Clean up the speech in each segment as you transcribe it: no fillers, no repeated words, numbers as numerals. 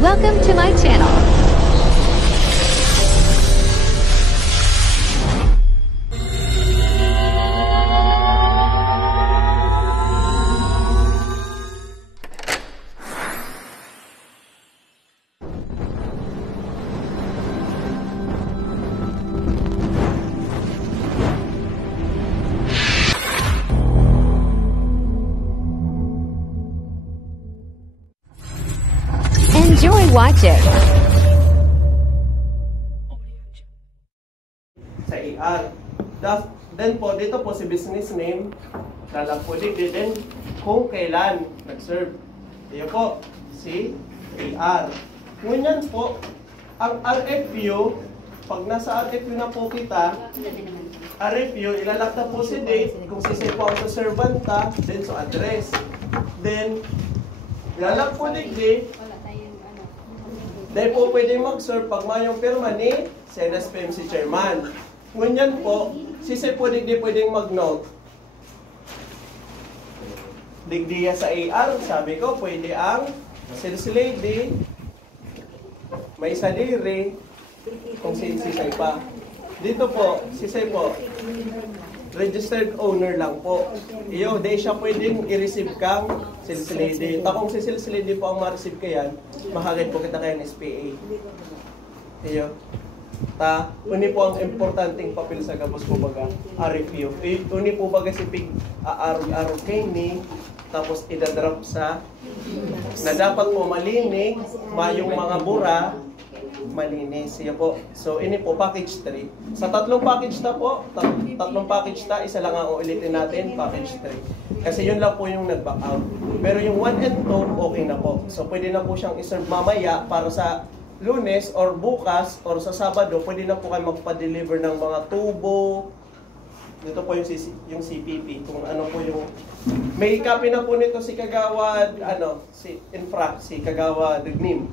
Welcome to my channel. Enjoy watching. Sa AR. Then po, dito po si business name, lalagpunin din kung kailan nag-serve. Iyo po, si AR. Ngunyan po, ang RFU, pag nasa RFU na po kita, RFU, ilalakta po si date, kung sisay po ang sa servanta, then sa address. Then, ilalagpunin date, dahil po pwede mag-serve pag mayong pirma ni SENASPM si chairman. Ngunyan po, sisay po digdi pwedeng mag-note. Digdiya sa AR, sabi ko, pwede ang sales lady, may salary, kung sisay pa. Dito po, sisay po, registered owner lang po. Iyo, di siya pwedeng i-receive kang sales lady. Kung si sales lady po ang ma-receive kayan, mahagad po kita kayo ng SPA. Iyo. Uni po ang importanteng papel sa gabos po baga, RFU. Uni po baga si Pig araw kay ni, tapos idadrop sa, na dapat po malinig, mayong mga bura, malinis. Siya po. So, ini po, package 3. Sa tatlong package na po, tatlong package na, isa lang ang ulitin natin, package 3. Kasi yun lang po yung nag-back out. Pero yung 1 and 2, okay na po. So, pwede na po siyang iserve mamaya para sa Lunes or bukas or sa Sabado, pwede na po kayo magpa-deliver ng mga tubo. Dito po yung CPP, kung ano po yung... May copy na po nito si Kagawad, si Infra, si Kagawad Nim.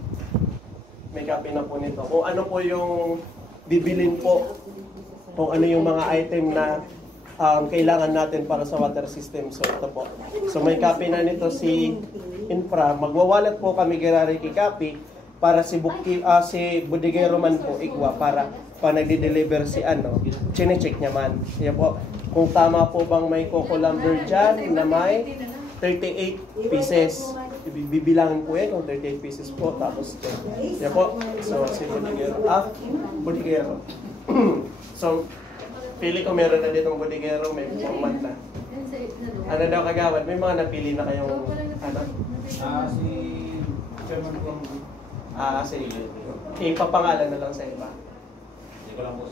May copy na po nito. Kung ano po yung bibilin po, kung ano yung mga item na kailangan natin para sa water system. So ito po. So may copy na nito si Infra. Magwawalat po kami girari copy para si Budigero man po igwa para pa nagdi-deliver si chine-check niya man. Yan po. Kung tama po bang may coco lumber dyan na may 38 pieces. Bibilangin po yan kung 38 pieces po. Tapos, yan po. So, si Budigero. Budigero. So, pili ko meron na ditong Budigero, may format na. Ano daw Kagawad? May mga napili na kayong, si Chairman po. Sige. Ipapangalan na lang sa iba. Hindi ko lang po.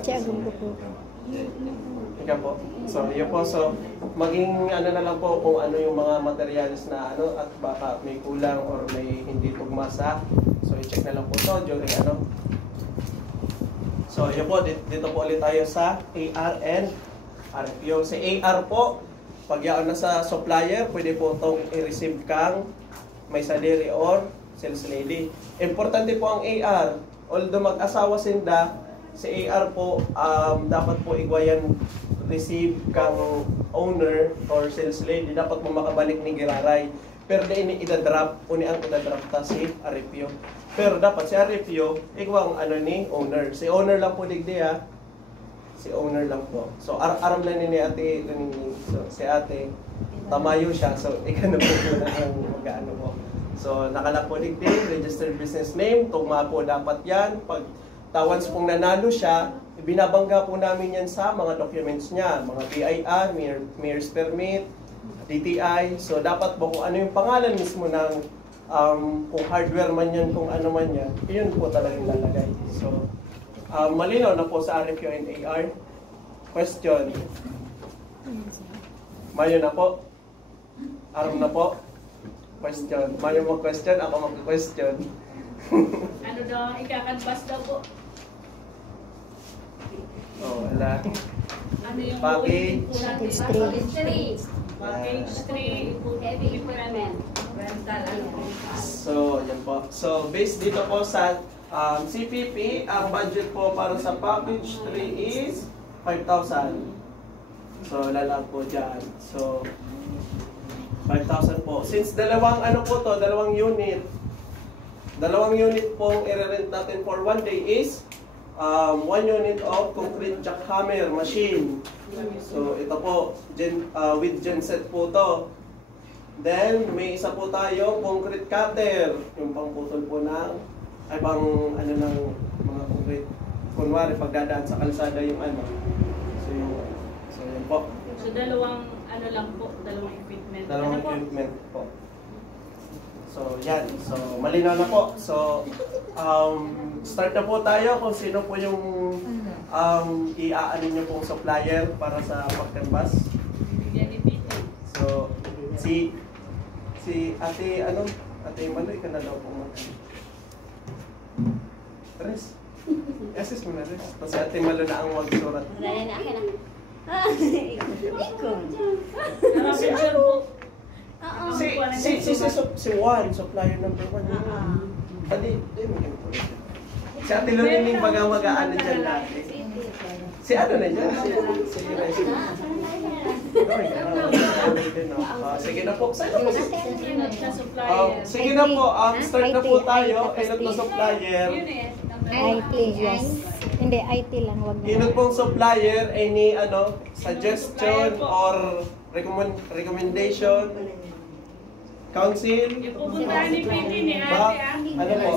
Tiagong po. Ika po. So, yun po. So, maging na lang po kung ano yung mga materials na at baka may kulang or may hindi tugmasa. So, i-check na lang po ito during So, yun po. Dito po ulit tayo sa AR and RFU. Sa AR po, pag yaon na sa supplier, pwede po itong i-receive kang may salary or sales lady. Importante po ang AR. Although mag-asawa sinda, sa AR po, dapat po igwayan receive kang owner or sales lady, dapat mo makabalik ni Giraray. Pero di ini idadrop, uni ang idadrop ta si RFU. Pero dapat si RFU, igwang ni owner. Si owner lang po digdi Si owner lang po. So aram lang ni ate, so si ate, tamayo siya. So ikaw na po na ang mag-ano po. So nakalap po digdi, registered business name, tugma po dapat yan. Pag once pong nanalo siya, binabangga po namin yan sa mga documents niya, mga BIR, Mayor's Permit, DTI. So dapat po kung ano yung pangalan mismo ng kung hardware man yan, kung ano man yan, yun po talagang lalagay. So malinaw na po sa RFU and AR. Question? Mayo na po? Aram na po? Question? Mayo mag-question, ako mag-question. Ano daw, ikakanvas daw po. Wala. Ano yung Package 3. Package 3. Heavy equipment. Rental. So, yan po. So, based dito po sa CPP, ang budget po para sa package 3 is 5,000. So, lalag po dyan. So, 5,000 po. Since dalawang unit, Dalawang unit pong i-rent natin for 1 day is 1 unit of concrete jackhammer machine. So ito po, with genset po to. Then may isa po tayo concrete cutter, yung pangputol po ng pang ano ng mga concrete. Kunwari pagdadaan sa kalsada yung ano. So yun po. So dalawang ano lang po, dalawang equipment. Dalawang Ano po? equipment po. So yan, so malinaw na po. So start na po tayo kung sino po yung iaano nyo pong supplier para sa pag-canvas. Bigyan ni Pito. So si Ate Ate Maloy ka na daw pong Res. Assist mo na Res. Tapos si Ate Malo na ang magsurat. Dali na akin na. Ikon. Pero picture po. Si Juan, supplier number 1. Adi, si Ate Lunining baga-magaan na dyan natin. Si ano na dyan? Si Res. Sige na po. Saan na po? Sa supplier. Sige na po. Start na po tayo. Inot na supplier. Yun eh. number IT, one. yes. Hindi, IT lang. Wag na. Inot pong supplier, any suggestion or recommendation, council, Yung pupuntahan ni Piti ni ate ba? ah. Ano po?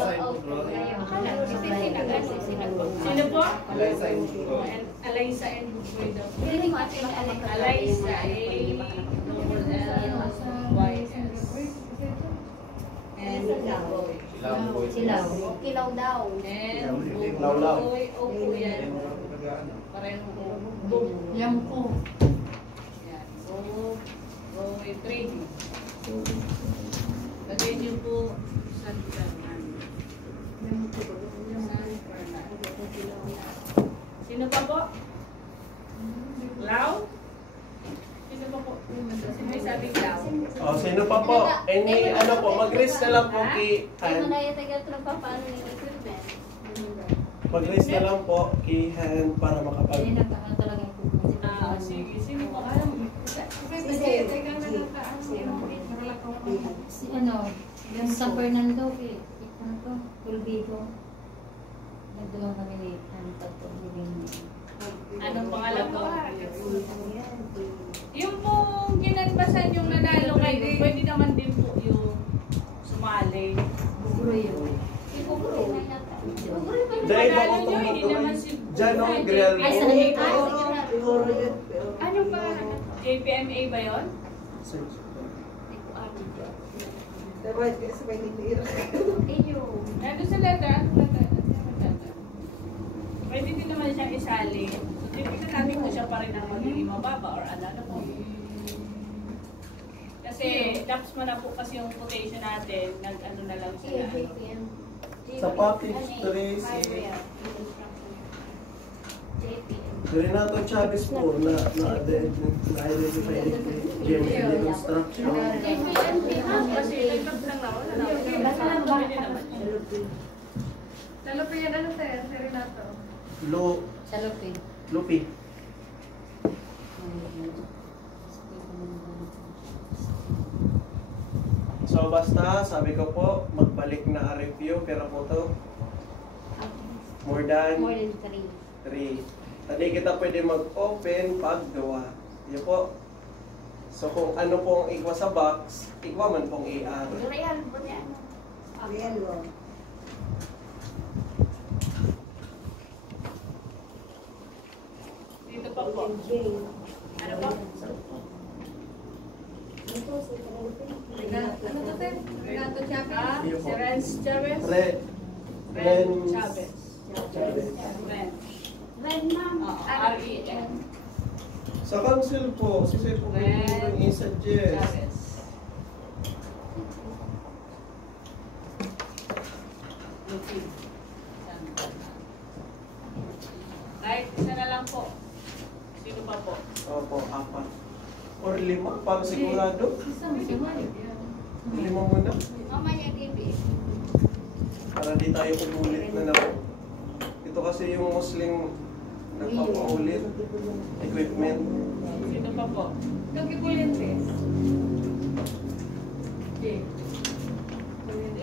Sino po? Alaysa and Bugoy. Alaysa and Bugoy daw. Alaysa and Bugoy. Silaw. Kilaw daw. And Lawlaw. Bugoy, opo yan. Pareho po. Bugoy. Yan po. Yan. Bugoy trading. Lagay niyo po San Fernando. San Fernando. Sino pa po? Lau? Sino pa po? Sino yung sabing Lau? Sino pa po? Any mag-raise na lang po kay Ay, Han. manaya tayo ito ng papaano yung equipment. Mag-raise na lang po kay Han para makapag... Sige. Sino po? Yung San Fernando, ano to, Tulbigo. Nagdawang kami ni Anto. Anong pangalan po? Yung pong ginanbasan yung nanalo kayo, pwede naman din po yung sumali. Dahil ba Panalo kung nyo, hindi naman si... Diyan o, Grial Ay, sa Anong pangalan? JPMA ba yun? Nandun sa letter, anong letter? Pwede din naman siyang isali. Hindi natin po siya pa rin ang magiging mababa or ano po. Kasi taps mo na po kasi yung quotation natin, nag-ano na lang siya. Sa package 3, si Renato Chavez po na-identify ni GML Construction. Kasi nag-taps lang na, wala na. Pwede naman. Lalo pa yan, ano tayo, si Renato? Sa Lupin. Lupi. So basta, sabi ko po, magbalik na review, pero po to, more than 3. Hindi kita pwede mag-open pag gawa. Yun po. So kung ano pong igwa sa box, igwa man pong AR. Real po yan. Real po. Dito pa po. Ano po? Ano to, Ter? Renato Chavez? Iyo Si po. Renz Chavez? Ren Chavez. Chavez. Renz. Ren, ma'am. Oo, R-E-N. Sa council po, si Sir po Ren i-suggest. Chavez. Lupin. Right, isa na lang po. Sino pa po? Opo, 4. Or 5, para sigurado. Isang sigurado. 5 muna. Mamaya, TV. Para di tayo umulit na naman. Ito kasi yung Muslim nagpapaulit equipment. Sino pa po? Nag-ipulentes. Jay.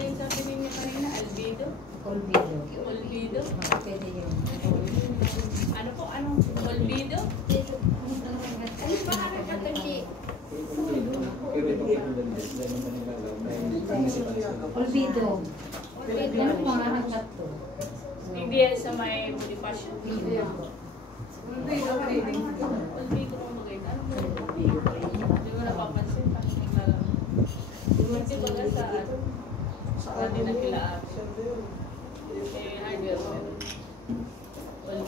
Yung sabi ninyo kanina, Alvin. Olvido. Olvido. Pwede yun. Ano po? Anong olvido? Ano ba ang katunti? Olvido. Ano po ang hanggat to? Hindi yan sa may Bonifacio. Olvido mo magayot. Ano po? Hindi mo napapansin. Kasi baga sa atin na kilaan.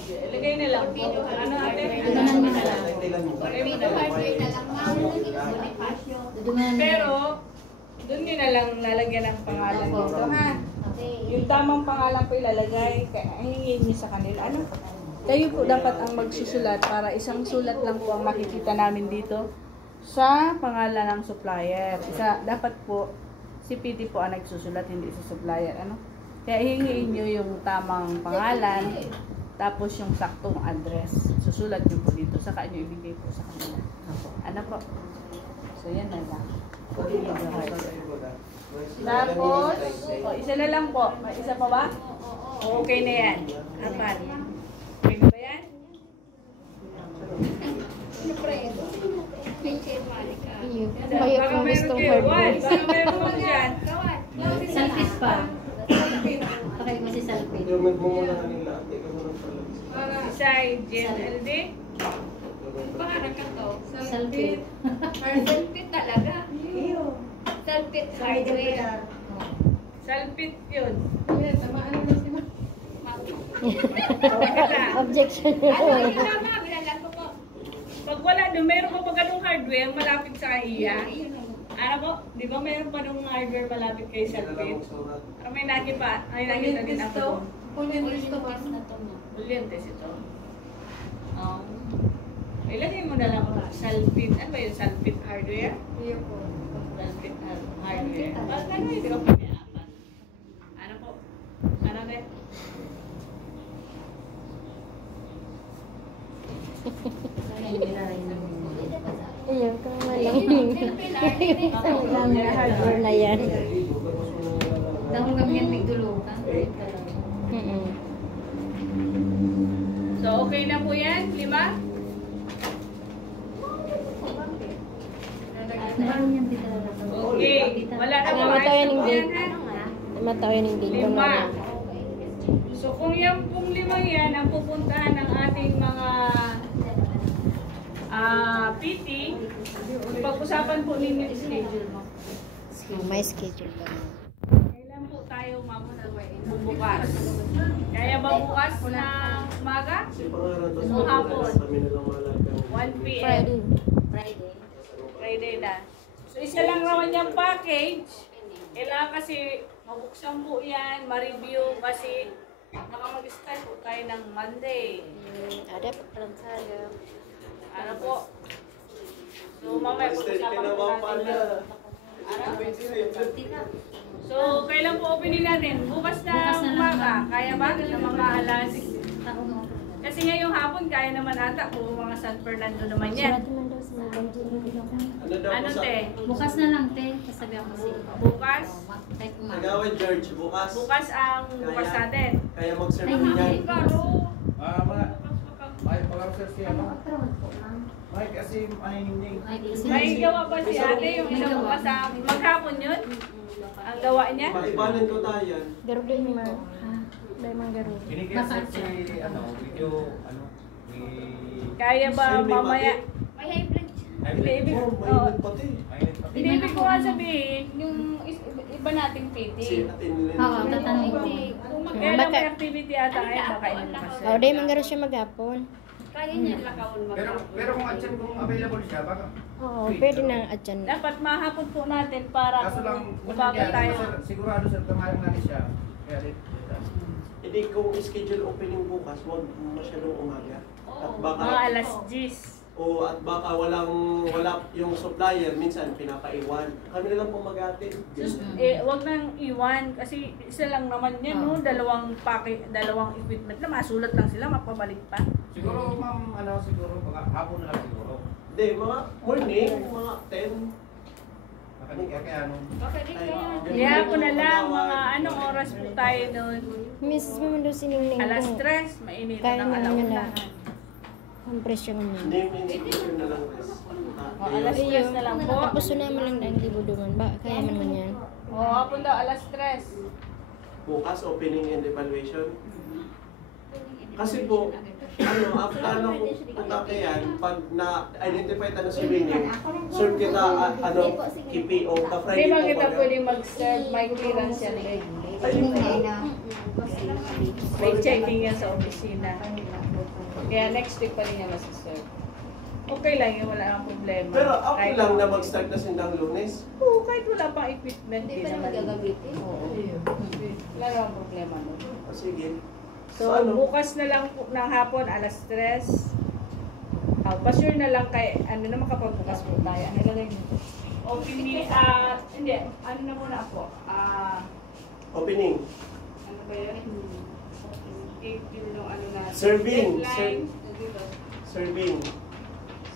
Ilagay na lang po. Ano ate? Dudunan mo na lang. Dito hardware na lang. Bonifacio. Dudunan mo na Pero, lang. doon nyo na lang lalagyan ng pangalan dito, ha? Okay. Yung tamang pangalan po ilalagay, kaya hingin nyo sa kanila. Ano? Kayo po dapat ang magsusulat para isang sulat lang po ang makikita namin dito sa pangalan ng supplier. Dapat po, si PD po ang nagsusulat, hindi si supplier. Ano? Kaya hingin nyo yung tamang pangalan, tapos yung saktong address. Susulat nyo po dito, saka nyo ibigay po sa kanila. Ano po? So, yan na lang. Tapos, isa na lang po. May isa pa ba? Okay na yan. Apat. Okay na ba yan? Siyempre, Vincent Marica. Baka meron kayo. Baka meron mo dyan. Salpit pa. Pakay mo si Salpit. Yung magmumuna kanila. Teka mo lang pala. Isa ay GNLD. Pangarang ka to. Salpit. Salpit talaga. Salpit hardware. Salpit yun. Objection. Ano yung tama? Bilalang ko po. Pag wala doon, meron pa pa ganung hardware malapit sa iya. Ano po? Di ba meron pa nung hardware malapit kay Salpit? May nakita din ako. Bulientes ito. Ilagay mo na lang Salpit. Ano ba yun? Salpit hardware? Salpit hardware. Ano yun? Di ba pwede apat? Ano po? Ano ba? Ayun, kama lang. Ang hardware na yan. Dahil kami yan may dulutan. So, okay na po yan? 5? Naroon yan dito. Okay. Wala na po. Namatayan yung Ayos na po yan, date. ha? Matawa yung date ko 5. na. So, kung yan pong 5 yan, ang pupuntahan ng ating mga PT, pag-usapan po ninyo yung schedule mo. May schedule pa. Kailan po tayo bukas? Kaya ba bukas na umaga? Kasi pangalan to O hapon? kami na lang malagang 1 p.m. Friday. Friday na. So, isa lang naman yung package. Kailangan kasi mabuksan po yan, ma-review kasi nakamag-start po tayo ng Monday. Ada pagkalang saya. Ano po? So, mamaya pag-usapan po natin. So, kailan po opening natin? Bukas na umaga. Kaya ba? Na mga alas. Kasi ngayong hapon, kaya naman ata kung mga San Fernando naman yan. Ano daw Ano po sa... te? Bukas na lang, te. Kasabi ako si Bukas? Kahit umaga. Nagawan George, bukas. Bukas ang bukas natin. Kaya mag-serve Ay, niyan. hindi. Mga may pag-arasal siya, Ano no? ka tawag po, ma'am? May kasi ay hindi. Ay, kasi May gawa pa si ate, yung isang bukas sa maghapon yun. Ang gawa niya. Maibanan ko tayo yan. Garo din ma. Dahil mang garo. Binigyan si ano, video ano, Kaya ba mamaya? May high blood. Ibig, Oh, mainit pati. hindi ibig ko nga sabihin, yung iba nating PT. Si Ate Nilin. Oo, tatanong ko. Kung magkailan may activity ata ngayon, baka yun kasi. Oh, dahil mang garo siya maghapon. Kaya niya lakawon Pero kung andyan kung available siya, baka Oo, pwede na atyan. dapat mahapon po natin para kaso lang kung bago tayo. sigurado sir tamayang natin siya. Kaya Hindi kung schedule opening bukas, huwag masyadong umaga. At baka Mga alas 10. at baka wala yung supplier minsan pinapaiwan. Kami na lang po mag-atid. Wag nang iwan kasi isa lang naman yan, no? Dalawang equipment na masulat lang sila, mapabalik pa. siguro ma'am, ano siguro baka hapon na lang siguro. Hindi, mga morning, mga 10. Kaya ano? Okay din kaya. Kaya po na lang, mga anong oras po tayo doon? Miss mo daw siningning Alas ko. 3, mainit Kaya ng naman yun alauna. na. Ang presyo mo Hindi, yun na lang guys. O, alas 3 na lang po. Tapos naman lang ang libuduman ba? Kaya naman yan. O, hapon daw, alas 3. Bukas, opening and evaluation. Kasi po, ano kung yan, pag na-identify tayo si winning, serve kita, KPO, ka Hindi Friday ba po kita ba? pwedeng mag-serve, may clearance yan eh. Ayun po. May checking yan sa opisina. Kaya next week pa rin niya masiserve. Okay lang yun, wala nang problema. Pero okay Kahit- lang na mag-start na sindang Lunes. Oo, kahit wala pang equipment. Hindi Di pa naman naman. gagamitin. Oo. Wala namang problema nun. O sige. So, bukas na lang po ng hapon, alas 3. Pa-sure na lang kay, ano naman kapag bukas po tayo. Ano lang yun? Opening, hindi, ano na muna ako? Opening. Ano ba yun? April nung ano na. Serving. Deadline. Serving.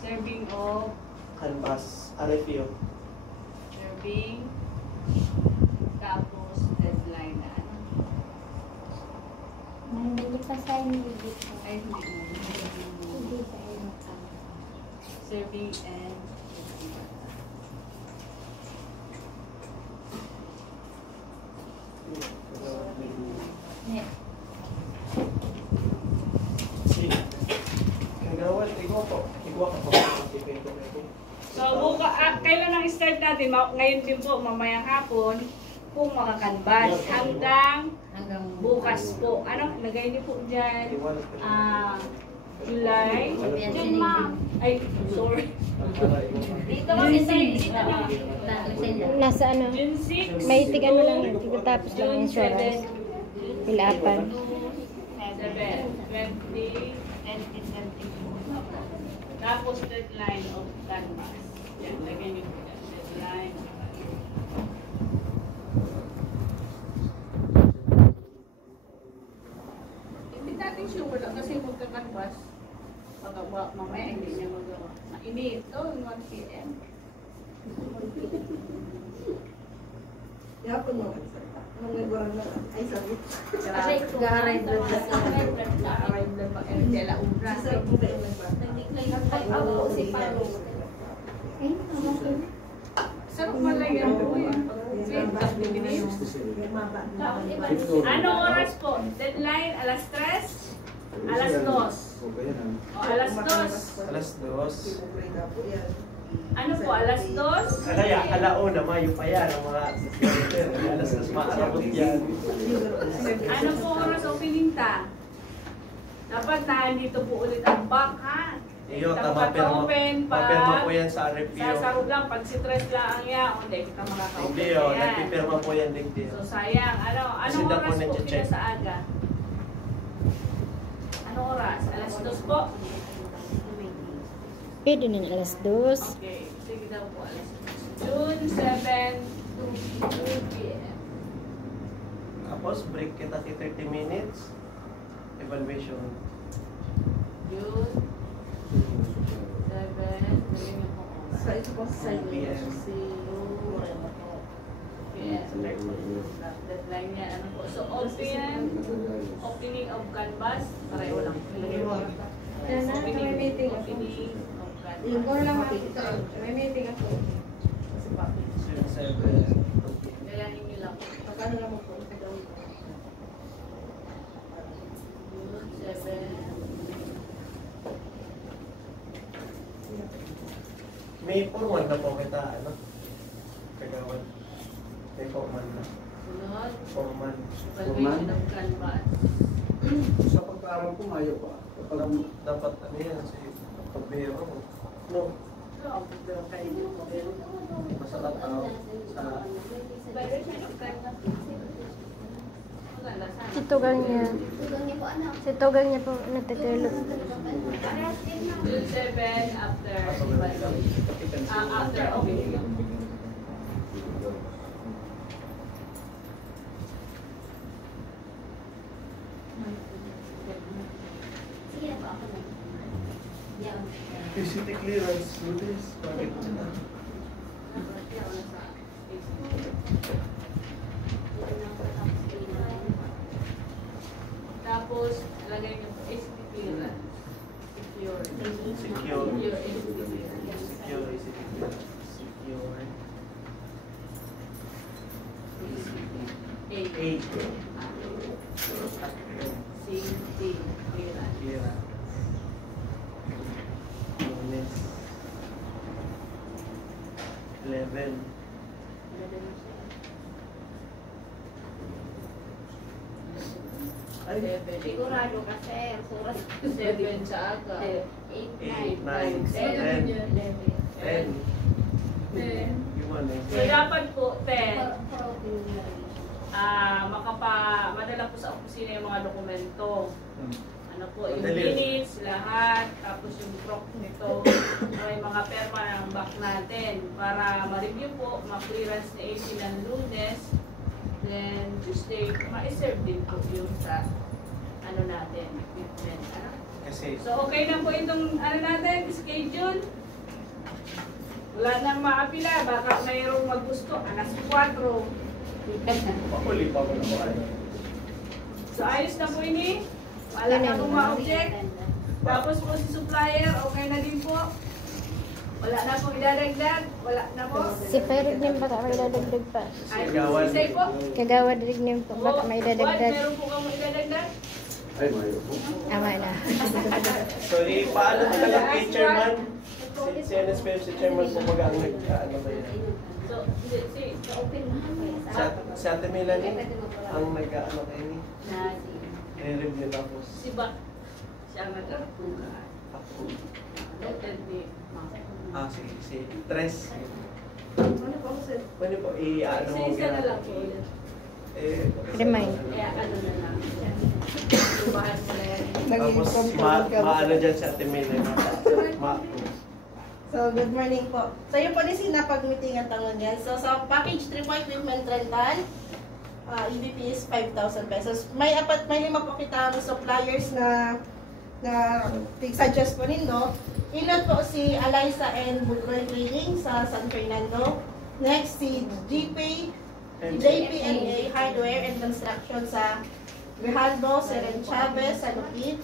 Serving of, Canvas. RFU. serving, tapos deadline na ano. Hindi pa sa inyo dito. Ay, hindi. Hindi sa inyo. Serving and Net. Sige. Kagawad, ikaw po. Ikaw ka po. So, kailan ang start natin? Ngayon din po, mamayang hapon, kung makakanbas. Hanggang Hanggang bukas po. Ano, lagay niyo po dyan. July. June, ma'am. Ay, sorry. Dito kami sa dito na. Nasa ano? June 6. May tigano lang yun. Tigatapos lang ang insurance. Ilapan. 7, 20, tapos deadline of canvas. Yan, lagay niyo po yan. Deadline of canvas. Hindi natin sure lang kasi magka-canvas. Pagkawa, mamaya hindi niya magawa. Mainit. Oh, 1 p.m. Yapon mo. Mangiburan na. Ay, sorry. Grabe. Garay blood na sa Arrive na pa. Hindi, alauna. Sir, kung kayo nagba. Ako si Paro. Sarap pala yan po yan. Anong oras po? Deadline, alas 3? Alas 2. O, alas 2. Alas 2. Ano po, alas 2? Kaya, alauna, mayo pa yan. Ang mga alas 2 maarabot yan. Ano po oras opening ta? Dapat nandito po ulit ang back, ha? Iyo, Dapat open mapirma po pag yan sa RFU. sasarod lang, pag si Tres lang ang ya, hindi kita makaka-open Hindi na o, yan. nagpipirma po yan din din. So sayang, anong Kasi daw po oras po nag-check. pila sa aga? Anong oras? Alas 2 po? Pwede na alas 2. Okay, sige daw po alas 2. June 7 to 2 p.m. Tapos, break kita 30 minutes. Evaluation. June 7, galing na po. Sa ito po sa PM. si Yes, deadline niya, ano po. So, opening of canvas, pareho lang. Opening of canvas. Yung ko lang makikita. May meeting ako. Kasi pa. Gayahin niyo lang. Pagkano lang mo po? June 7. May formal na po kita, ano? Kagawad. May formal na. Sunod, Formal. evaluation of canvas. Sa pagkaaral ko, mayo pa. Parang Dapat, ano yan, sa pagbiro mo. No, basta tataw sa... Evaluation of canvas. Wala na sana. Si Tugang niya. Si Tugang niya po natutulog. June 7 after after opening. Sige na po ako na. PCT clearance, Ludes, bakit na? Tapos, lagay niyo po ACT clearance. Secure. Secure. Your ACT clearance. Secure. Secure. A. Eight. CT clearance. Kira. Lunes. 11. Ay, Sigurado ka, sir. Surat. 7 sa aga. 8, 8, 9, 9, 10. 10. Yung ano eh. So, dapat po, 10, madala po sa opisina yung mga dokumento. Ano po, yung Madali. minutes, lahat, tapos yung prop nito, may mga perma ng back natin para ma-review po, ma-clearance na AC ng Lunes, then Tuesday, ma-serve din po yung sa ano natin, equipment. Ano? Kasi, So, okay na po itong ano natin, schedule. Wala nang maapila, baka mayroong maggusto, alas 4. pakuli pa ko na po. So, ayos na po ini. Wala na pong ma-object. Tapos po si supplier, okay na din po. Wala na pong idadagdag. Wala na po. Si Perig din baka may dadagdag pa. Ay, Kagawad. si Say po. Kagawad rin din po baka may What? dadagdag. Meron po kang idadagdag? Ay, mayo po. Ama na. So, paano talaga kay chairman? Si NSPF, si chairman po mag ang nag-ano ba yan? So, si Open mo. Si Ate Melanie, ang nag-ano kayo ni? na I-review tapos. si Ba. Siya ang nag-approve. Ako. Noted ni Ma'am. Si Tres. Ano po, sir? Pwede po, i-ano mo Isa na lang po. Remind. Kaya ano na lang. Tubahan mo na yan. Tapos, maano dyan si Ate Melanie. Ma-approve. So, good morning po. So, yung policy na pag-meeting ang tangon yan. So, sa package 3 po equipment rental, EBP is 5,000 pesos. May 5 po kita suppliers na suggest po nindo. Inot po si Eliza and Bugroy Trading sa San Fernando. Next, si JPNA Hardware and Construction sa Grijalbo, Seren Chavez, sa Lupit.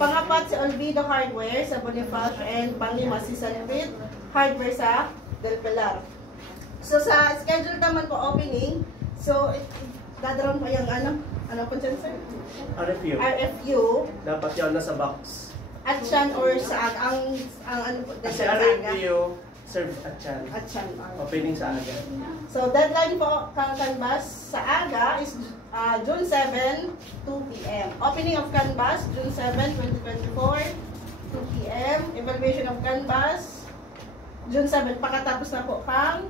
Pangapat si Olvido Hardware sa Bonifacio and panglima si Sanpit Hardware sa Del Pilar. So sa schedule naman po opening, so dadaroon po yung ano po dyan, sir? RFU. RFU Dapat yun nasa box. at siyan or sa ang ano po dyan Kasi sa aga. RFU, serve at chan. At siyan. Opening sa aga. So deadline po kang canvas sa aga is June 7, 2 p.m. Opening of canvas, June 7, 2024, 2 p.m. Evaluation of canvas, June 7, pakatapos na po kang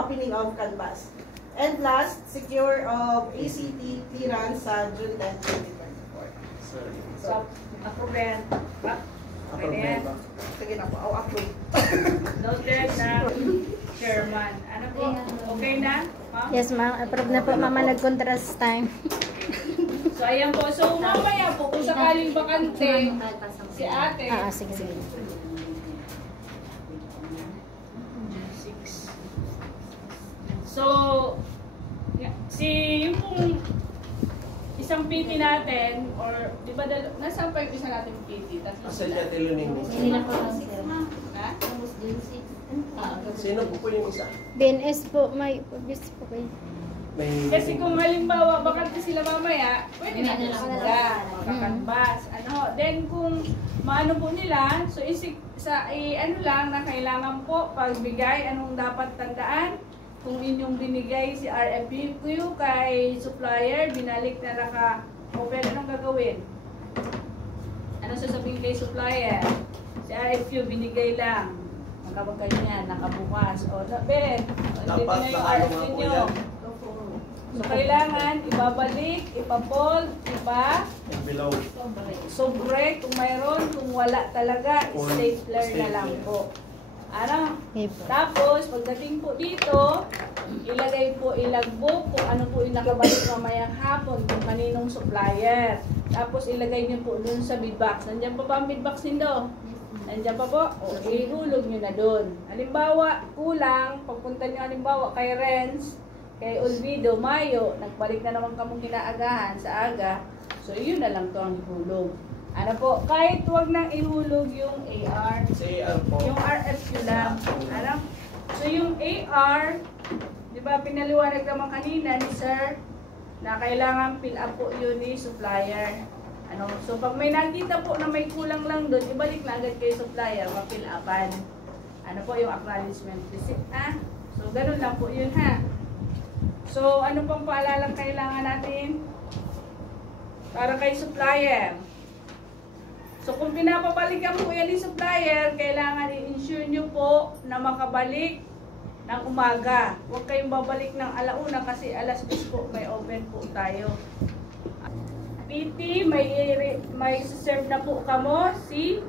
opening of canvas. And last, secure of ACT clearance sa June 10, 2024. Sorry. So, approve yan. Ba? Okay na yan. Sige na po, I'll approve. Noted na chairman. Ano po? Okay na? Ma'am? Yes ma'am, approve na po mama nag-contrast time. So, ayan po. So, mamaya po, kung sakaling bakante, si ate. Sige, sige. So, yung pong isang PT natin, or di ba, nasaan pa yung isa natin PT? Tatlo Asa sila. siya tilunin mo? Hindi na po lang, sir. Ha? Almost June 6. Sino po yung isa? BNS po, may pabis po kayo. May... Kasi kung halimbawa, bakante sila mamaya, pwede na Pwede nila na sila. Magkakanbas. Ano, then kung maano po nila, so ano lang na kailangan po pagbigay, anong dapat tandaan, kung inyong binigay si RFQ kay supplier, binalik na naka-open, anong gagawin? Ano sasabihin kay supplier? Si RFQ binigay lang. Magkaganyan, nakabukas. O, Ben, hindi Dapat na yung nakaano RFQ nga po nyo. yan. So, kailangan ibabalik, ipapold, Below. sobre kung mayroon, kung wala talaga, stapler na lang po. Ano? Okay po. Tapos, pagdating po dito, ilagay po, ilagbook kung ano po yung nakabalik mamayang hapon, kung kaninong supplier. Tapos, ilagay niyo po dun sa bid box. Nandiyan pa ba ang bid box nindo? Nandiyan pa po? O, ihulog nyo na doon. Halimbawa, kulang, pagpunta nyo halimbawa kay Renz, kay Olvido, Mayo, nagbalik na naman kamong kinaagahan sa aga, so yun na lang to ang ihulog. Ano po, kahit wag nang ihulog yung AR, Sa AR po. yung RFQ lang. Ano? So yung AR, di ba pinaliwanag naman kanina ni Sir, na kailangan fill up po yun ni supplier. Ano? So pag may nakita po na may kulang lang doon, ibalik na agad kay supplier, ma-fill upan. Ano po yung acknowledgement receipt, ha? So ganun lang po yun, ha? So ano pang paalalang kailangan natin? Para kay supplier. So kung pinapabalikan po yan ni supplier, kailangan i-ensure nyo po na makabalik ng umaga. Huwag kayong babalik ng alauna kasi alas 10 po may open po tayo. PT, may serve na po kamo si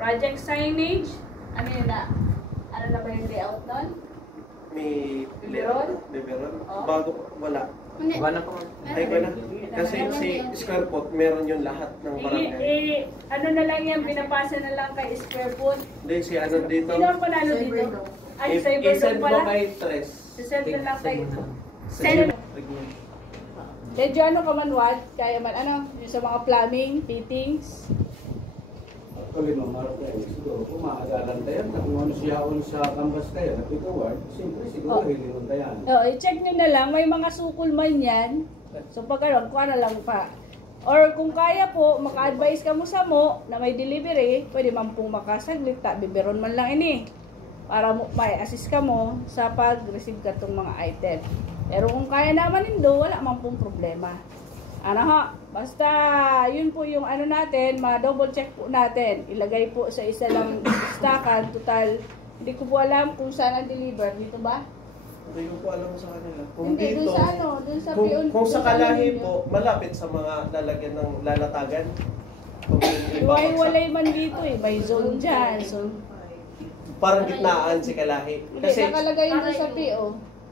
project signage. Ano yun na? Ano na ba yung layout nun? May Biberon? Biberon? Oo. Bago, wala. Wala pa. Ay, wala. Kasi si square foot, meron yung lahat ng barangay. Ano na lang yan, pinapasa na lang kay square foot. Hindi, si ano dito. Sino ang panalo dito? Ay, sa iba I-send mo pala. kay Tres. Sisend na lang kay... Send. Medyo ano ka man, Wad? Kaya man, ano? Yung sa mga plumbing, fittings. Actually, mamarap kayo. Siguro, kung maagalan tayo, kung ano siyaon sa canvas kayo, at ito, siyempre, siguro, hilingon tayo. I-check nyo na lang, may mga sukol man yan. So pag ano, kuha na lang pa. Or kung kaya po, maka-advise ka mo sa mo na may delivery, pwede man pong makasaglit, biberon man lang ini. Para may assist ka mo sa pag-receive ka itong mga item. Pero kung kaya naman nindo, wala man pong problema. Ano ha? Basta yun po yung ano natin, ma-double check po natin. Ilagay po sa isa lang stackan, total. Hindi ko po alam kung saan ang deliver. Dito ba? Hindi ko po alam sa kanila. Kung Hindi, dito, dun sa ano, dun sa kung, pion. kung dun sa ano Kalahi ninyo. po, malapit sa mga lalagyan ng lalatagan. Kung Iwalay man dito eh, may zone dyan. So, parang gitnaan si Kalahi. hindi, Kasi, nakalagay doon sa PO.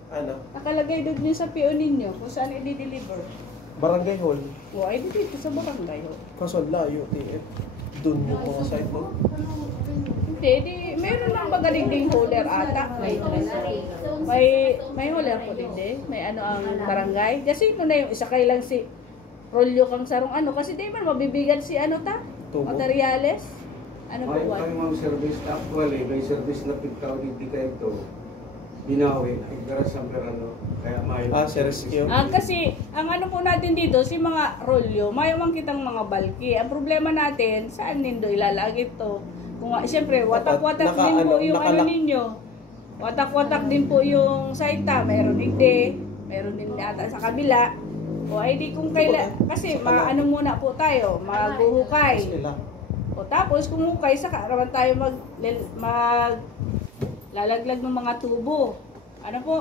ano, Nakalagay doon yung sa PO ninyo kung saan i-deliver. Barangay Hall. O, ay dito sa barangay. O. Kaso layo, TF. Doon yung mga site mo. Hindi, meron lang magaling ding holder ata. May holder po din. May ano ang barangay. Kasi ito na yung isa kay lang si Rolyo kang sarong ano. Kasi di man mabibigan si ano ta? Tubo. Materials. Ano po May ba? mga service actually, may service na pagkaw hindi kayo ito. Binawi, igdaras ang perano. Kaya may... Si Rescue. Kasi ang ano po natin dito, si mga rolyo, mayroon kitang mga bulky. Ang problema natin, saan nindo ilalagay to? Kung siyempre, watak-watak Naka- din po ano, yung ano nakalak- ninyo. Watak-watak din po yung saita, mayroon hindi. Mayroon din ata sa kabila. O ay di kung kaila, kasi ano muna po tayo, maghuhukay. Sila. O tapos kung hukay, saka naman tayo lalaglag ng mga tubo. Ano po?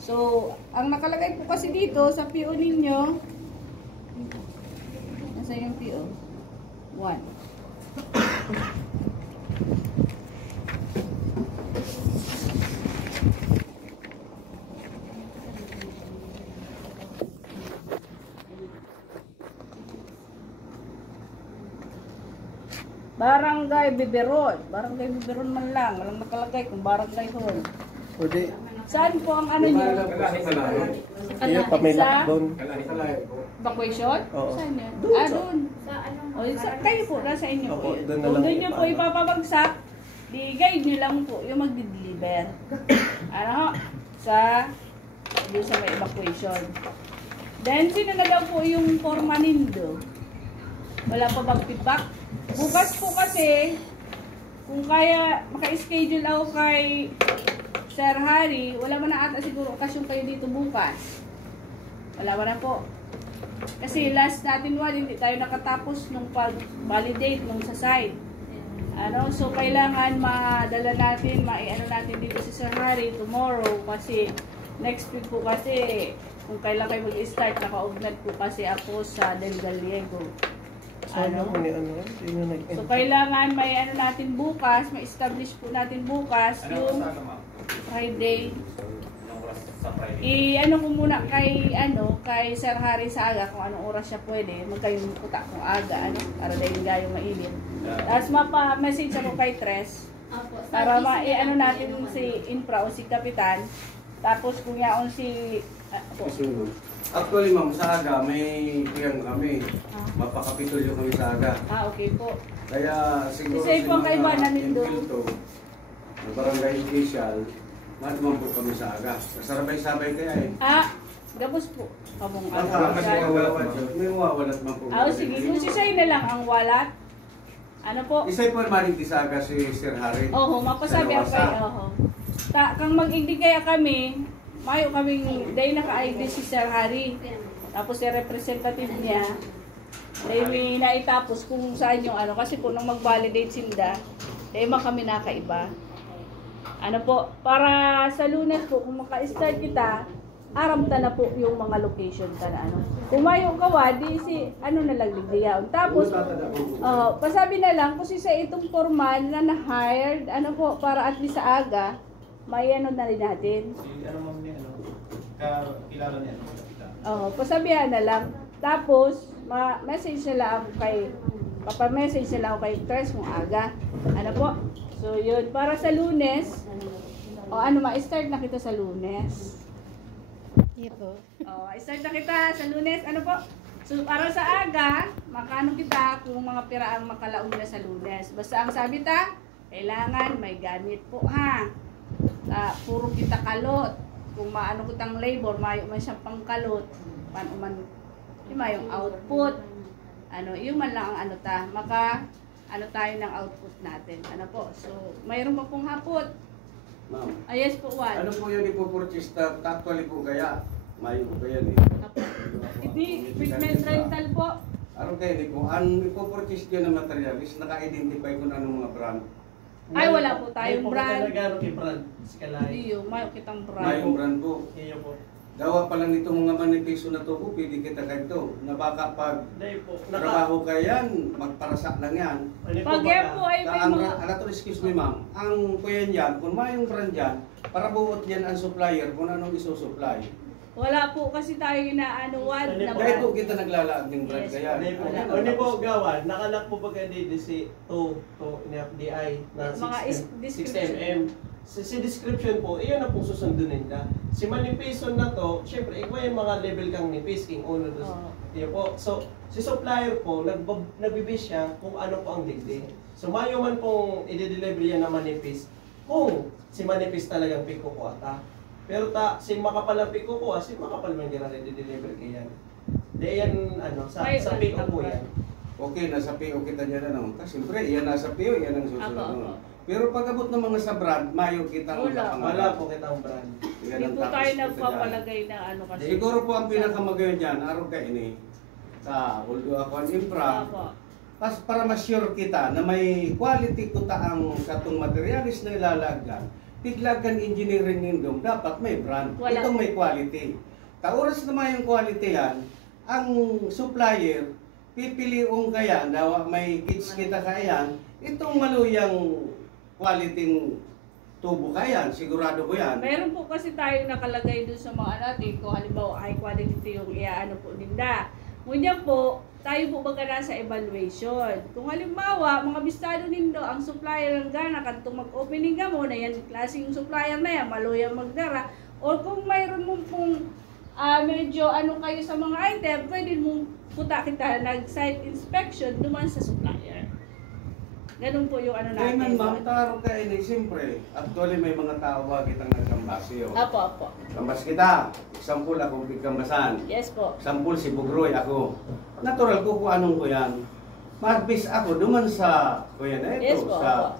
So, ang nakalagay po kasi dito sa PO ninyo, nasa yung PO? 1. Barangay Biberon. Barangay Biberon man lang. Walang nakalagay kung barangay hall. Pwede. Saan po ang ano nyo? Yung pamilak Sa- doon. Evacuation? Oo. Saan yun? Doon sa- Doon. O, kayo po, nasa inyo Opo, po yun. doon na Kung lang doon nyo po ipaano. ipapabagsak, di guide nyo lang po yung magdi-deliver. Ano ho? Doon sa may evacuation. Then, sino na daw po yung forma nindo? Wala pa bang feedback? Bukas po kasi, kung kaya maka-schedule ako kay Sir Harry, wala man na ata siguro okasyon kayo dito bukas. Wala man na po. Kasi last natin hindi tayo nakatapos nung pag-validate nung sa site. Ano, so kailangan madala natin, maiano natin dito si Sir Harry tomorrow kasi next week po kasi kung kailan kayo mag-start, naka-ugnat po kasi ako sa Del Gallego. Ano ko ni ano? Hindi nyo nag-end. So kailangan may ano natin bukas, may establish po natin bukas yung Friday. Sa Friday. I-ano ko muna kay Sir Harry sa aga kung anong oras siya pwede. Magkayong puta kung aga, para dahil gayong mainit. Tapos mapa-message ako kay Tres Opo, para service ma-ano niya. natin si Infra o si Kapitan. Tapos kung yaon si... Kasunod. Actually, ma'am, sa aga, may kuyang kami. Mapakapitulyo kami sa aga. okay po. Kaya siguro Kasi po ang kaiba namin doon. inpilto, na barangay official, naman po kami sa aga. Kasarabay-sabay kaya eh. Gabos po. Kamong Kasi kawalat yun. May mawawalat man po. sige. Kung si Say na lang ang walat, ano po? Isa'y po naman sa aga si Sir Harry. Mapasabi ako kayo. Kang mag-igdi kaya kami, mayo kaming, dahil naka-ID si Sir Harry. Tapos si representative niya, dahil may naitapos kung saan yung kasi po nung mag-validate sila, dahil kami nakaiba. Para sa Lunes po, kung maka-start kita, aramta na po yung mga location ka na Kung mayo kawa, di si, na lang ligdiyaon. Tapos, pasabi na lang, kung sa itong formal na na-hired, para at least sa aga, may na rin natin. Ma'am niya, kilala niya, Pasabihan na lang. Tapos, message nila ako papa-message nila ako kay Tres kung aga. So, yun. Para sa Lunes, ma-start na kita sa Lunes. po. Start na kita sa Lunes. So, para sa aga, makano kita kung mga piraang makalaon na sa Lunes. Basta ang sabi kailangan may ganit po ha. Puro kita kalot. Kung maano kitang labor, mayo man siyang pangkalot. Yung output. Yung man lang ang tayo ng output natin. So, mayroon pa pong hapot. Ma'am. Yes po, one. Ano po yung ipopurchase na actually po kaya? Mayo po kaya eh. Hindi, equipment rental po. Ano kayo ni po? Ang ipopurchase nyo ng material is naka-identify kung anong mga brand. Ay, wala po tayong brand. Nagano kay brand. Sikalahin. Iyo, mayo kitang brand. Mayong brand po. Iyo po. Gawa pa lang itong mga manipiso na to po, pwede kita kanto. Na baka pag Dahil po. trabaho ka yan, magparasa lang yan. Pag yan po ay may mga... Excuse me ma'am, ang kuyan yan, kung mayong brand yan, para buot yan ang supplier kung anong isusupply. Wala po kasi tayo inaanuan na Dahil po brand. kita naglalaag ng brand Yes, kaya. Dahil po. Wala. Hindi po gawan. Nakalak po baga dito si to in FDI na Mga 6 mm. Si description po, iyon na pong susundunin ka. Si manipison na to, syempre, ikaw yung mga level kang nipis, king uno dos. Iyo po. So, si supplier po, nagbibis siya kung ano po ang digdig. So, mayo man pong i-deliver yan na manipis, kung si manipis talagang pick ko ata. Pero si makapal ang pick ko si makapal man gina i-deliver kayan. Di yan, sa pick po yan. Okay, nasa PO kita dyan Kasi siyempre, yan nasa PO, yan ang susunod. Apo. Pero pag abot ng mga sa brand, mayo kita Wala po kitang brand. Hindi po tayo nagpapalagay na kasi. Siguro po ang pinakamagayon dyan, araw ka ini, although ako ang infra, para ma-sure kita na may quality ko ang katong materialis na ilalagyan, tiglagan engineering nindong, dapat may brand. Itong may quality. Oras naman yung quality yan, ang supplier, pipiliong kaya, may kits kita kayan, itong maluyang quality tubo kayan, sigurado ko yan. Meron po kasi tayo nakalagay dun sa mga natin, kung halimbawa high quality yung po ninda. Ngunyan po, tayo po baga nasa evaluation. Kung halimbawa, mga bistado nindo, ang supplier ng gana, kanto mag-opening ka mo, na yan, klaseng supplier na yan, maluyang magdara, o kung mayroon mo pong medyo kayo sa mga item, pwede mong puta kita nag-site inspection duman sa supplier. Ganun po yung natin. Kaya man ma'am, taro ka ini, siyempre, actually may mga tao kitang nagkambasyo. Apo. Kambas kita, example akong pigkambasan. Yes po. Example si Bugroy ako. Natural ko kung anong ko yan. Magbis ako duman sa kuya na ito, Yes po, sa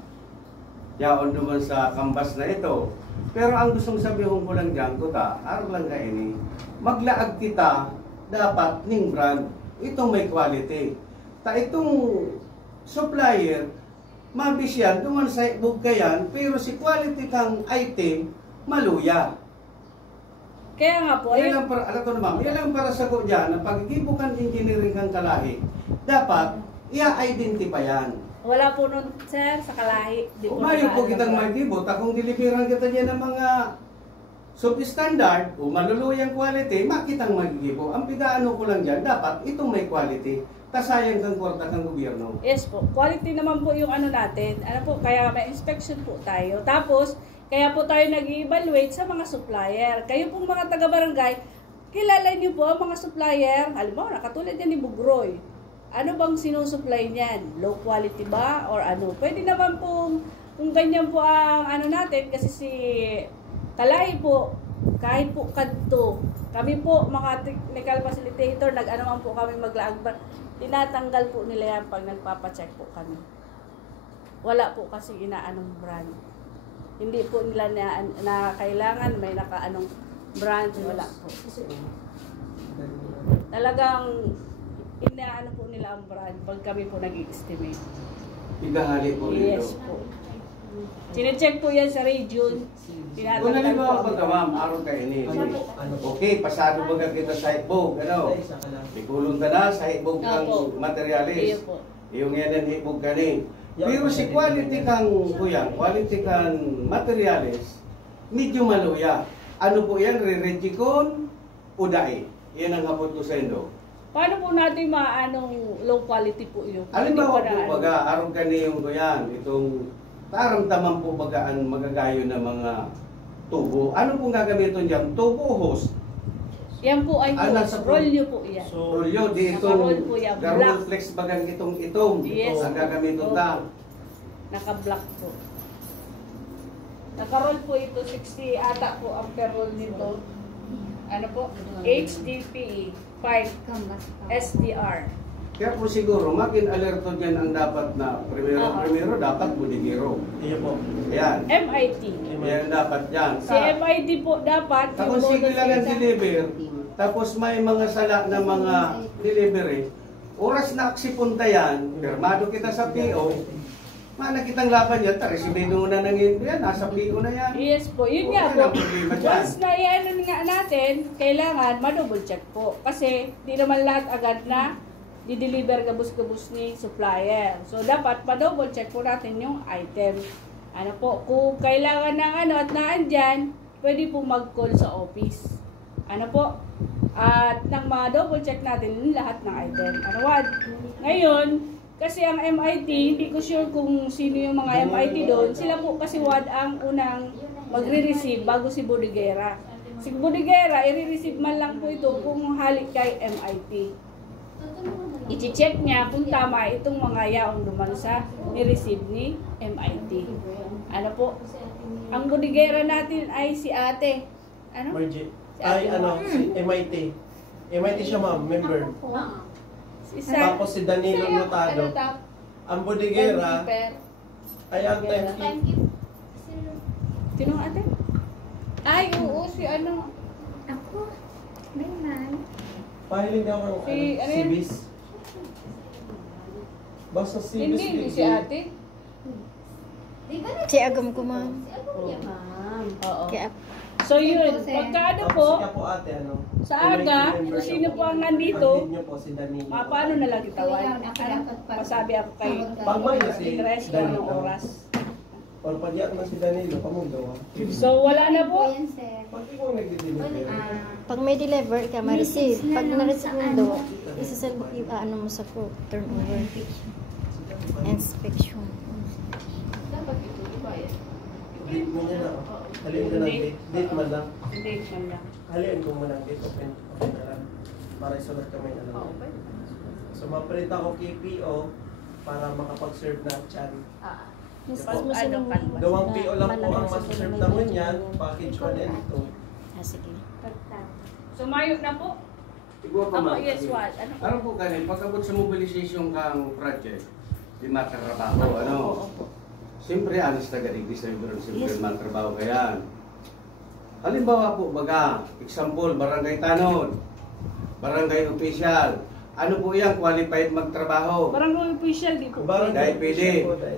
yaon duman sa kambas na ito. Pero ang gustong sabihin ko lang dyan, araw lang ka ini, maglaag kita, dapat ning brand, itong may quality. Itong supplier, mabis yan, duman sa bugkayan, pero si quality kang item, maluya. Kaya nga po, Yan lang para, alam ko naman, yan lang para sa ko dyan, na pag-igibukan engineering kang kalahi, dapat, i-identify yan. wala po nun, sir, sa kalahi. Di po Umayo po nakaalam kitang ba? magibot, akong deliveran kita dyan ng mga substandard o maluluyang quality, makitang magigibo. Ang pigaano ko lang dyan, dapat itong may quality. Tasayang kang kwarta kang gobyerno. Yes po. Quality naman po yung ano natin. Ano po, kaya may inspection po tayo. Tapos, kaya po tayo nag-evaluate sa mga supplier. Kayo pong mga taga-barangay, kilala niyo po ang mga supplier. Halimbawa, katulad yan ni Bugroy. Ano bang sinusupply niyan? Low quality ba? Or ano? Pwede naman po, kung ganyan po ang ano natin, kasi si Kalay po, kahit po kadto, kami po, mga technical facilitator, nag-ano man po kami maglaagbar, tinatanggal po nila yan pag nagpapacheck po kami. Wala po kasi inaanong brand. Hindi po nila na kailangan may nakaanong brand, wala po. Talagang inaano po nila ang brand pag kami po nag-estimate. Igahali po Yes dito. po. Sinecheck po yan sa region. Kung Tinatanggal halimbawa po. pagka ma'am, araw ka ini. Okay, pasado ba kita sa hitbog, ano? Ikulong ka na sa hitbog kang Opo. Iyo materialis. po. Yung yan ang hitbog ka ni. Pero si quality kang, kuya, quality kang materialis, medyo maluya. Ano po yan? Re-regicon o dae? Yan ang hapot ko sa indo. Paano po natin maanong low quality po yun? Halimbawa po baga, araw ka ni yung kuyan, itong taramdaman po bagaan magagayo ng mga tubo. Ano pong gagamitin dyan? Tubo o hose? Yan po ay nasa rolyo po yan. Rolyo, di itong Naka-roll po yan, garol black. flex bagang itong Yes. ang gagamitin ta. Naka-black po. Naka-roll po ito, 60 ata po ang per roll nito. Ano po? HDPE 5 SDR. Kaya po siguro, makin alerto dyan ang dapat na primero dapat budigiro. Iyo po. Ayan. MIT. Yan dapat dyan. Si MIT po dapat Tapos sige lang ang deliver, tapos may mga sala na mga delivery, oras na aksipunta yan, pirmado kita sa PO, manakitang laban yan, resibido na ng yan, nasa PO na yan. Yes po, yun nga Wala po. problema dyan. Once na i-ano nga natin, kailangan ma-double check po. Kasi di naman lahat agad na di-deliver gabus-gabus ni supplier. So dapat ma-double check po natin yung item. Ano po, kung kailangan ng ano at naandyan, pwede po mag-call sa office. Ano po? At nang ma-double check natin lahat ng item. Ano what? Ngayon, kasi ang MIT, hindi ko sure kung sino yung mga MIT doon. Sila po kasi wad ang unang magre-receive bago si Bodigera. Si Bodigera, i-receive man lang po ito kung halik kay MIT. I-check niya kung tama itong mga yaong duman sa ni-receive ni MIT. Ano po? Ang Bodigera natin ay si ate. Ano? Margie. Si Ay, ate ano, si MIT. MIT siya, ma'am, member. Si Sa. Tapos si Danilo Notado. Ano tap? Ang Bodigera Timekeeper. ay ang timekeeper. Sino ang ate? Ay, oo, si ano. Ako. May man. Pahiling daw ng Si, ano yan? Cibis. Basta Cibis. Hindi si ate. Di ba Si Agam ko, ma'am. Ma'am. Oo. Kaya, So yun, pagka ano po, Tapos siya po ate, ano? sa aga, kung sino po ang nandito, Ang lead niyo po si Danilo. paano na lang itawan? Ano? Masabi ako kay Pag may si Andres kung anong oras. Or pag na si Danilo, pamugawa. So wala na po. yan, sir. Pag ikaw nagdi-deliver. Pag may deliver ka, ma-receive. Pag na-receive mo doon, isasend mo yung ano mo sa pro, turnover. Inspection. dapat ito, di ba yan? Date mo niya na. Haliin ko ng date. Date man lang. Hindi man lang. Haliin ko mo ng date. Open na lang. Para isulat kami na lang. Okay. So, maprint ako KPO para makapag-serve na chan. Mas Pas mo ano, canvas. Gawang PO lang po ang Malakas masaserve sa naman may yan. budget. Package 1 and 2. Ah, sige. So mayo na po. Igwa pa Ako, ma'am. yes, what? Ano po? Ano po kanin, pagkabot sa mobilization kang project, di matrabaho, ano? Siyempre, anis na gadigis na yung siyempre matrabaho kayan. Halimbawa po, baga, example, barangay tanod, barangay official, ano po yan, qualified magtrabaho? Barangay official, di po. Dahil pwede.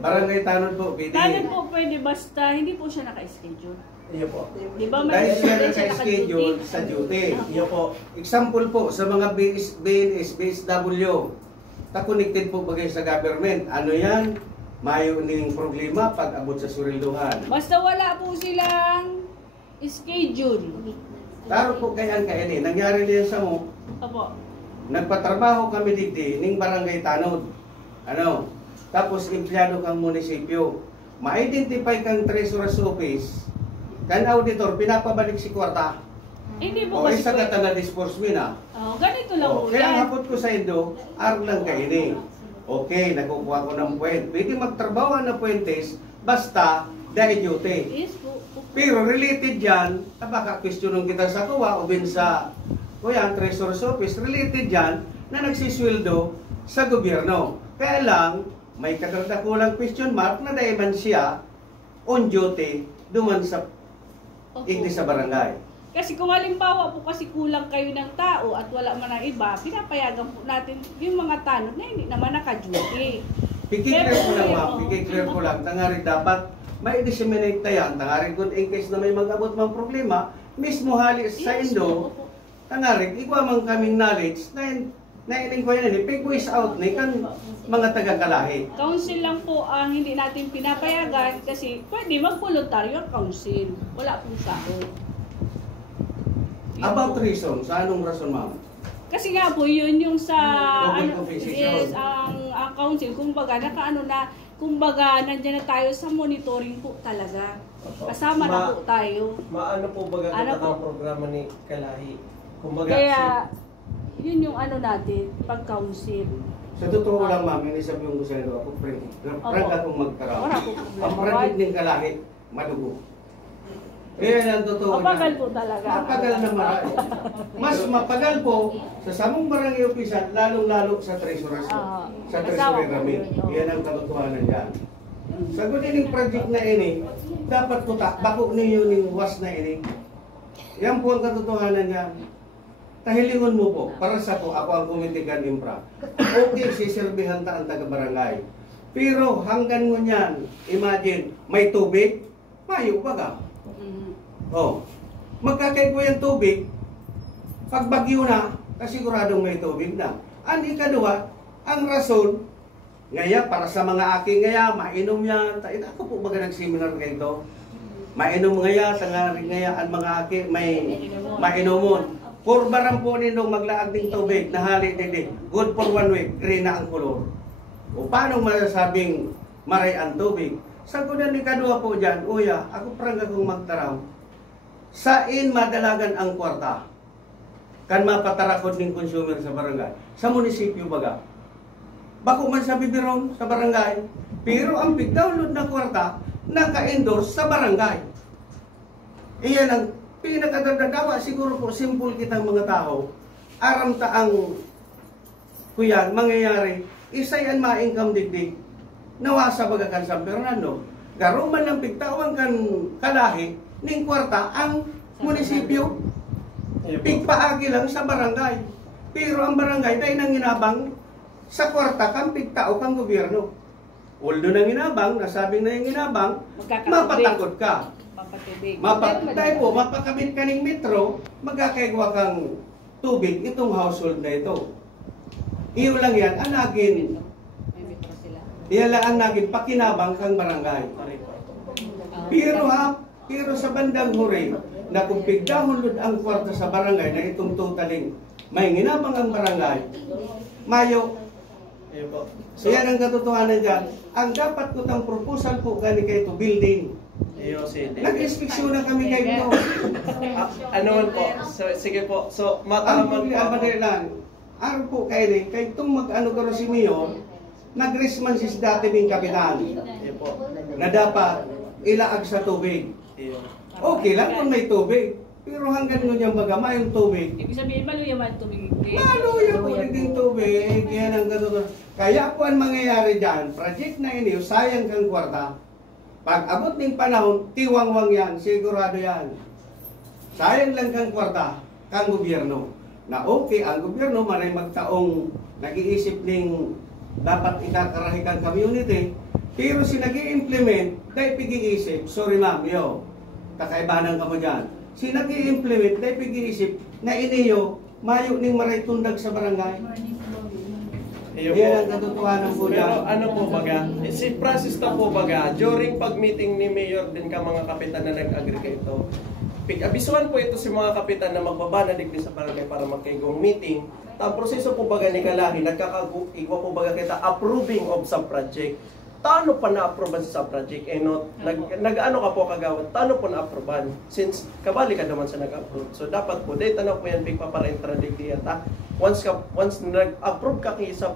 Barangay tanod po, pwede. Tanod po pwede, basta hindi po siya naka-schedule. Iyo po. Di ba may Dahil siya hindi naka-schedule naka-duty? sa duty. Iyo po. Example po, sa mga BNS, BSW, ta-connected po bagay sa government. Ano yan? Mayo ning problema pag abot sa surilduhan. Basta wala po silang schedule. Taro po kayan ini. Nangyari din sa mo. Opo. Nagpatrabaho kami dito ning barangay Tanod. Ano? Tapos empleyado kang munisipyo. Ma-identify kang treasurer's office. Kan auditor pinapabalik si kwarta. Hindi po O kasi isa ka na disbursement na. Oh, ganito lang po Kaya yan. hapot ko sa Indo, lang kaini. Okay, nakukuha ko ng puwet. Pwede magtrabaho na puwentes, basta dahil duty. Yes po. Pero related yan, baka questionin kita sa kuwa o din sa kuya, treasurer's office, related yan na nagsisweldo sa gobyerno. Kaya lang, may kulang question mark na dahil man siya on duty duman sa hindi sa barangay. Kasi kung halimbawa po kasi kulang kayo ng tao at wala man ang iba, pinapayagan po natin yung mga tanod na hindi naman naka-duty. Piki-clear ko lang ma'am, piki-clear ko lang. Tangari dapat may disseminate na yan. Tangari good in case na may mag-abot mang problema, mismo hali sa Indo, tangari, igwa man kaming knowledge na ining ko yan, pig-voice out na kan mga taga-kalahi. Council lang po ang hindi natin pinapayagan kasi pwede mag-voluntaryo ang council. Wala pong sahod. About reason, sa anong rason ma'am? Kasi nga po, yun yung sa Double compensation. yes, ang council, kumbaga, kumbaga, nandiyan na tayo sa monitoring po talaga. Kasama na po tayo. Maano po ba Ano gagawin po? ang programa ni Kalahi? Kumbaga, Kaya, yun yung ano natin, pag-council. Sa totoo lang ma'am, yung isabi ko sa iyo, ako frank akong magtaraw. Wala po problema. Ang frank ng kalahi, madugo. Yan ang totoo. Mapagal po talaga. Mapagal na marami. Mas mapagal po sa samong barangay opisyal, lalong-lalo sa treasurer. Sa treasurer kami. Yan ang katotohanan yan. Sa gudining project na ini, dapat po bako ninyo ning was na ini. Yan po ang katotohanan yan. Tahilingon mo po, para sa ko, ako ang kumitigan impra. Okay, sisilbihan ta ang taga-barangay. Pero hanggang mo niyan, imagine, may tubig, mayo baga. Oh, magkakay ko yung tubig, pag bagyo na, kasiguradong may tubig na. Ang ikaduwa, ang rason, ngaya para sa mga aking ngaya, mainom yan. Ako po baga nag-seminar ganito. Mainom ngaya, tangari ngaya, ang mga aking may mainomon. Purbaran po ninong maglaag ng tubig, nahali din. Good for 1 week, green na ang kulor. O paano masasabing maray ang tubig? Sa kunan ni kadua po dyan, uya, ako parang akong magtaraw. Sain madalagan ang kwarta? Kan mapatarakod ng consumer sa barangay? Sa munisipyo baga? Bako man sa bibirong sa barangay, pero ang pig-download na kwarta, naka-endorse sa barangay. Iyan ang pinakadadadawa, siguro po, simple kitang mga tao, aram taang kuyan, mangyayari, isayan ma-income digdig, nawasa baga kan San Fernando, garuman ng pigtawang kan kalahi, ning kwarta ang munisipyo, pigpaagi lang sa barangay. Pero ang barangay, dahil nang inabang, sa kwarta kang pigtao kang gobyerno. Uldo nang inabang, nasabing na yung inabang, mapatakot ka. Dahil po, mapakabit ka ng metro, magkakaigwa kang tubig, itong household na ito. Iyo lang yan, anagin. Iyan lang ang naging pakinabang kang barangay. Pero sa bandang huri, na kung pigdahon ang kwarta sa barangay na itong totaling may nginabang ang barangay, mayo. So yan ang katotohanan dyan. Ang dapat ko tang proposal po gani kayo to building. Nag-inspeksyon na kami kayo to. Ano man po? So, sige po. So, Ang matalaman po. araw po kayo ni, kay itong mag-ano karo si Mayor, nag-resman si dati ng kapitan na dapat ilaag sa tubig. Okay lang kung may tubig. Pero hanggang nun yung bagama yung tubig. Ibig sabihin, maluyaman tubig. Maluya po rin tubig. Yan ang katotohanan. Kaya po ang mangyayari dyan, project na ini, sayang kang kwarta. Pag abot ng panahon, tiwangwang yan, sigurado yan. Sayang lang kang kwarta, kang gobyerno. Na okay, ang gobyerno maray magtaong nag-iisip ng dapat ikakarahi kang community, pero si nag-i-implement, dahil pag-iisip, sorry ma'am, yo, kakaibanan ka mo dyan. Si nag-i-implement, dahil pag-iisip, na iniyo, mayo ning maray tundag sa barangay. Yan ang katotohanan po dyan. Pero ano po baga, si Francis na po baga, during pag-meeting ni Mayor din ka mga kapitan na nag-agree kayo, Abisuhan po ito si mga kapitan na magbaba na digdi sa barangay para magkaigong meeting. Ang proseso po baga ni Kalahi, nagkakagwa po baga kita approving of sub-project. Tano pa na-approvean sa sub-project? Nag-ano ka po kagawad, tano po na-approvean? Since kabali ka naman sa nag-approve. So dapat po, dito na po yan, big papara-intra digdi yata. Once nag-approve ka kayo sa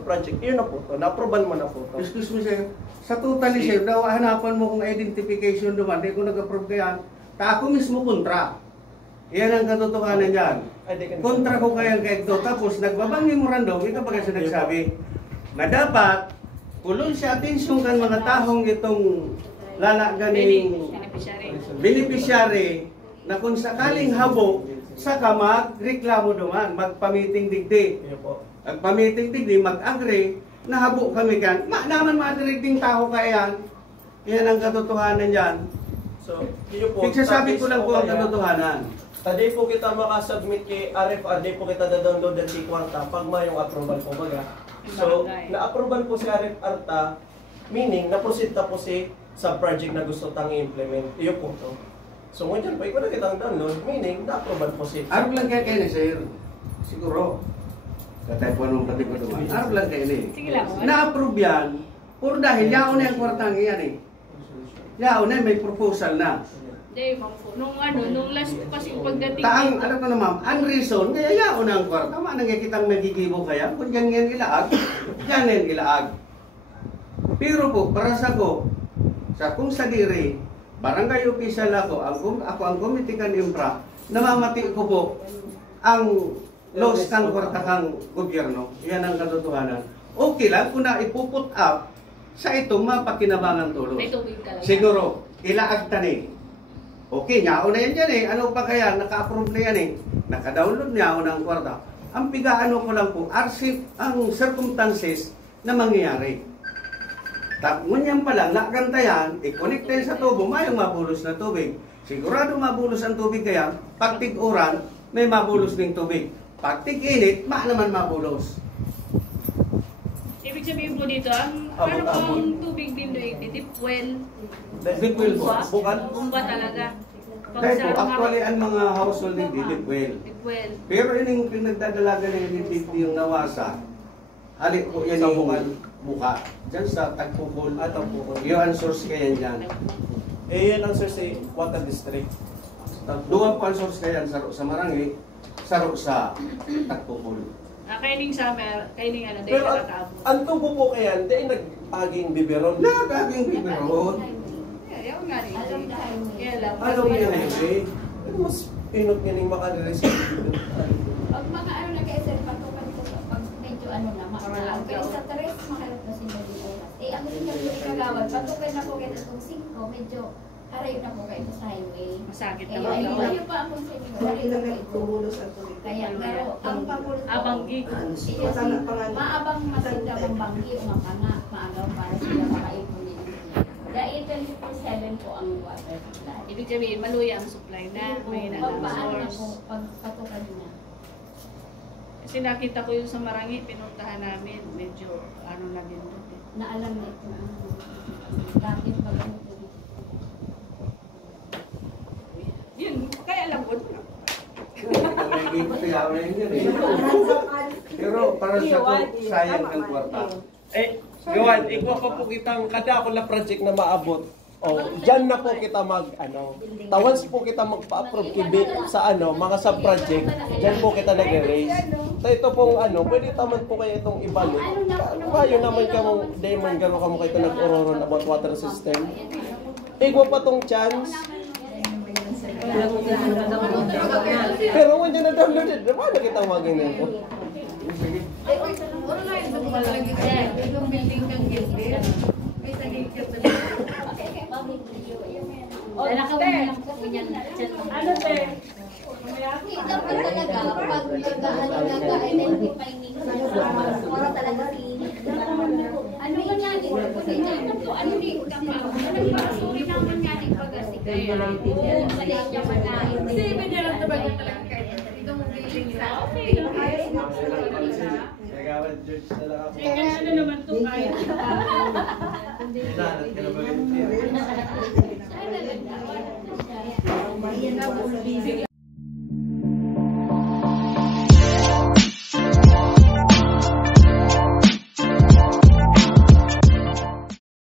project, yun na po to, na-approvean mo na po to. Excuse me sir, sa totally sir, daw hanapan mo kung identification naman, di ko nag-approve kayan, ta ako mismo kontra. Yan ang katotohanan yan. Kontra ko kaya kay Ekto, tapos nagbabang memorandum, ikaw pa kasi nagsabi, na dapat, kulon siya atensyon kan mga tahong itong lalaganing beneficiary na kung sakaling habo, saka magreklamo duman, magpamiting digdi. Magpamiting digdi, mag-agree, nahabo kami kan. Naman madirigding tao kaya yan ang katotohanan yan. So, yun po. Pagsasabi ko lang po ang katotohanan. Tadi po kita makasubmit kay RFR, di po kita da-download ang si Kwarta pag mayong approval po baga. So, na-approval po si RFR ta, meaning na-proceed na po si sa project na gusto tang i-implement. Iyo po to. So, ngayon po, ikaw na kitang download, meaning na-approval po si... Arap lang kaya kayo na sir. Siguro. Katay po nung pati ko duman. Arap lang kayo na Sige lang. Na-approve yan, puro dahil yaon na yung kwartang iyan eh. Yaon na, may proposal na. Hindi, nung last kasi pagdating Taang, ano ko na ma'am, unreason, kaya yaon na ang kwarta. Tama na nga kitang magigibo kaya, kung yan yan ilaag, yan yan ilaag. Pero po, para sa ko, sa kung sa diri, barangay official ako ang committee kan infra, namamati ko po ang laws kang kwarta kang gobyerno. Yan ang katotohanan. Okay lang kung na ipuput up sa itong mapakinabangan tulos. may tubig talaga. Siguro, ilaag tani. Okay, nyao na yan dyan eh. Ano pa kaya? Naka-approve na yan eh. Naka-download nyao na ang kwarta. Ang pigaano ko lang po, ang circumstances na mangyayari. Ngunyan pa lang, nakaganta yan, i-connect tayo sa tubo, mayong mabulos na tubig. Sigurado mabulos ang tubig kaya, pag tig-uran, may mabulos ng tubig. Pag tig-init, naman mabulos. Ibig sabihin po dito, paano po ang tubig din doon? Deep well? Deep well po. Bukan. Bumba talaga. Dahil po, actually, ang mga household hindi deep well. Deep well. Pero yun yung pinagdadalaga ng deep yung nawasa. Halik po yan yung buka. Diyan sa Tagpukol. Tagpukol. Yung ang source kaya dyan. Eh, yan ang source sa Water District. Duwa po ang source kaya sa Marangi, saro sa Tagpukol. Kaining summer, kaining ano, Pero dahil nakakaabot. ang tubo po kaya, dahil nag-aging biberon. Nagaging biberon. Ayaw nga rin. Kaya lang. Alam niya na yun. Mas pinot nga ning makarelease. Pag mga ano na kayo sir, patukan ko pag medyo ano na, maalam. Pero sa tres, makalap na sila di oras. Ang rin yung kagawad, patukan na po kayo itong 5, medyo harayo na po kayo sa highway. Masakit Kaya naman. ayun pa ang konsepto. Harayo na kayo. Kaya pero ang pabulo Abanggi. maabang masinda ng banggi o mapanga, maagaw para sila makaipon nila. Dahil 24/7 po ang water supply. Ibig sabihin, maluya ang supply na. May Paano na source. po, pagpatukan niya. Kasi nakita ko yung sa Marangi, pinuntahan namin. Medyo ano na din doon. Naalam na ito na dati pa ganito. Yun, kaya alam ko na. Pero para sa ko, sayang ang kwarta. Gawan, ikaw pa po kitang kada ako na project na maabot. Diyan na po kita once po kita magpa-approve sa mga sub-project, diyan po kita nag-erase. So ito pong pwede taman po kayo itong ibalik. Kayo naman kamong, Damon, gano'n kamo kayo nag-ororon about water system. Ikaw pa tong chance. Pero kung dyan na-downloaded, paano kita magiging nito? Ano te? Dapat talaga pag nag-identify nila wala talaga ano man yan ano ni nagpapasuri naman yan yung pag-asik kaya mali niya manahin kasi pwede lang ito bago talaga kayo dito mo biling sa Nagawan, George na lang ako. Ano naman ito kaya? Nahanap ka na ba rin? na full busy